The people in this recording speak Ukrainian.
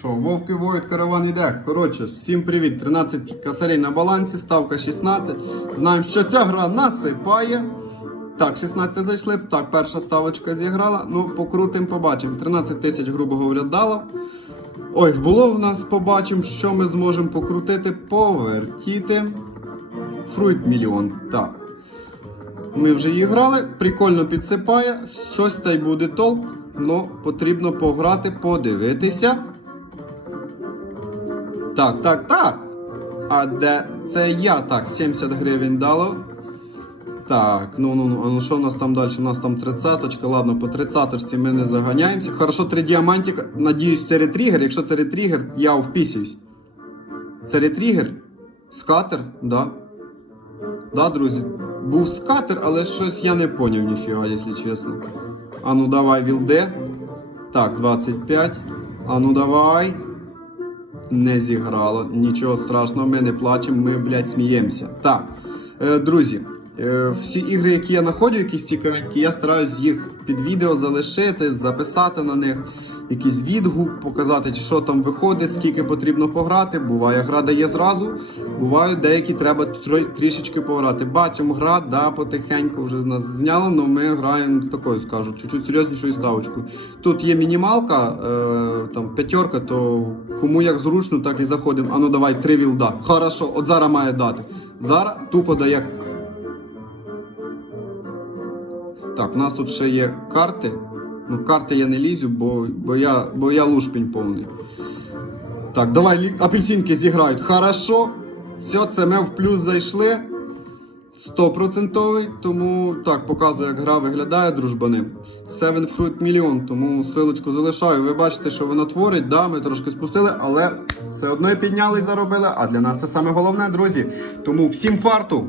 Що, вовки воють, караван іде. Коротше, всім привіт. 13 косарей на балансі, ставка 16. Знаємо, що ця гра насипає. Так, 16 зайшли. Так, перша ставочка зіграла. Ну, покрутим, побачимо. 13 тисяч, грубо говоря, дало. Ой, було в нас, побачимо, що ми зможемо покрутити, повертіти. Фруйт мільйон. Так. Ми вже її грали, прикольно підсипає, щось та й буде толк, але потрібно пограти, подивитися. Так, так, так. А де це я? Так, 70 гривень дало. Так, ну ну ну, що у нас там далі? У нас там 30-очка. Ладно, по 30-очці ми не заганяємося. Хорошо, три діамантика. Надіюсь, це ретригер. Якщо це ретригер, я вписуюсь. Це ретригер? Скатер? Да. Да, друзі. Був скатер, але щось я не поняв ніфіга, якщо чесно. А ну давай, вілде. Так, 25. А ну давай. Не зіграло. Нічого страшного, ми не плачемо, ми, блядь, сміємося. Так, е, друзі, е, всі ігри, які я знаходжу, якісь цікавенькі, я стараюсь їх під відео залишити, записати на них якийсь відгук, показати, що там виходить, скільки потрібно пограти. Буває, гра дає зразу, бувають деякі треба трішечки пограти. Бачимо, гра, да, потихеньку вже нас зняла, але ми граємо з такою, скажу, чуть-чуть серйознішою ставочкою. Тут є мінімалка, е, там п'ятерка, то кому як зручно, так і заходимо. А ну давай, три вілда. Хорошо, от зараз має дати. Зараз тупо дає. Так, в нас тут ще є карти. Ну, карти я не лізу, бо, бо, я, бо я лушпінь повний. Так, давай апельсинки зіграють. Хорошо. Все, це ми в плюс зайшли. 100%, тому так, показую, як гра виглядає, дружбани. Seven Fruit Million, тому силочку залишаю. Ви бачите, що воно творить, да, ми трошки спустили, але все одно підняли і заробили. А для нас це саме головне, друзі. Тому всім фарту!